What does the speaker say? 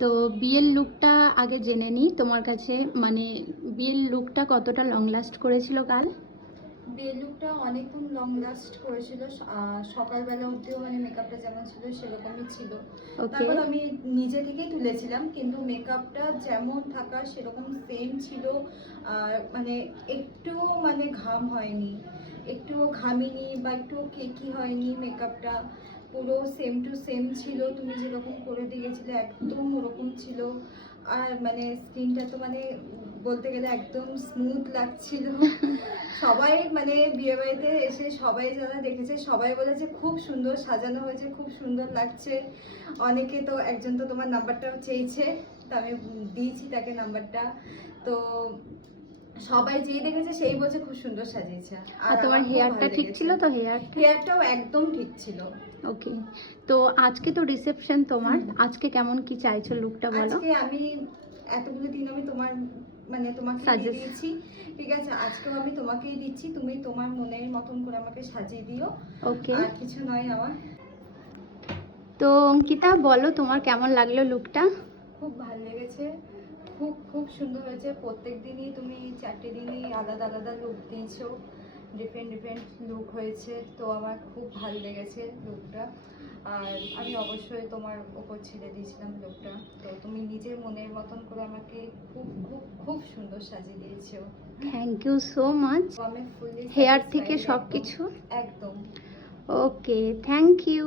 তো বিয়ের লুকটা আগে জেনে নিই তোমার কাছে, মানে বিয়ের লুকটা কতটা লং লাস্ট করেছিল কাল? বিয়ের লুকটা অনেকক্ষণ লং লাস্ট করেছিল। সকালবেলা অবধিও মানে মেকআপটা যেমন ছিল সেরকমই ছিল। ওকে। তারপর আমি নিজে থেকেই তুলেছিলাম, কিন্তু মেকআপটা যেমন থাকা সেরকম সেম ছিল। আর মানে একটু মানে ঘাম হয়নি, একটুও ঘামিনি বা একটুও কেকি হয়নি। মেকআপটা পুরো সেম টু সেম ছিল, তুমি যেরকম করে দিয়েছিলে একদম ওরকম ছিল। আর মানে স্কিনটা তো মানে বলতে গেলে একদম স্মুথ লাগছিল। সবাই মানে বিয়ে বাড়িতে এসে সবাই যারা দেখেছে সবাই বলেছে খুব সুন্দর সাজানো হয়েছে, খুব সুন্দর লাগছে। অনেকে তো একজন তো তোমার নাম্বারটাও চেয়েছে, তো আমি দিয়েছি তাকে নাম্বারটা। তো সবাই যেই দেখেছে সেই বলছে খুব সুন্দর সাজিয়েছে। আর আর তোমার আমার খুব ভালো হেয়ারটা ঠিক লেগেছে। ছিল তো? হেয়ারটা হেয়ারটাও একদম ঠিক ছিল। ওকে। তো আজকে তো রিসেপশন তোমার, আজকে কেমন কি চাইছো লুকটা বলো? আজকে আমি এতগুলো দিন আমি তোমার মানে তোমাকে দিয়ে সাজেস। দিয়েছি, ঠিক আছে, আজকেও আমি তোমাকেই দিচ্ছি। তুমি তোমার মনের মতন করে আমাকে সাজিয়ে দিও, ওকে। আর কিছু নয় আমার। তো অঙ্কিতা বলো তোমার কেমন লাগলো লুকটা? খুব ভালো লেগেছে, খুব খুব সুন্দর হয়েছে। প্রত্যেক দিনই তুমি 4টে দিনই আলাদা আলাদা লুক দিয়েছো, ডিফারেন্ট ডিফারেন্ট লুক হয়েছে। তো আমার খুব ভালো লেগেছে লুকটা। আর আমি অবশ্যই তোমার ওপর ছেড়ে দিয়েছিলাম লুকটা। তো তুমি নিজের মনের মতন করে আমাকে খুব খুব খুব সুন্দর সাজিয়ে দিয়েছো। Thank you so much. তো আমি ফুললি হেয়ার থেকে স্যাটিসফাইড সব একদম। কিছু। একদম। ওকে, থ্যাংক ইউ।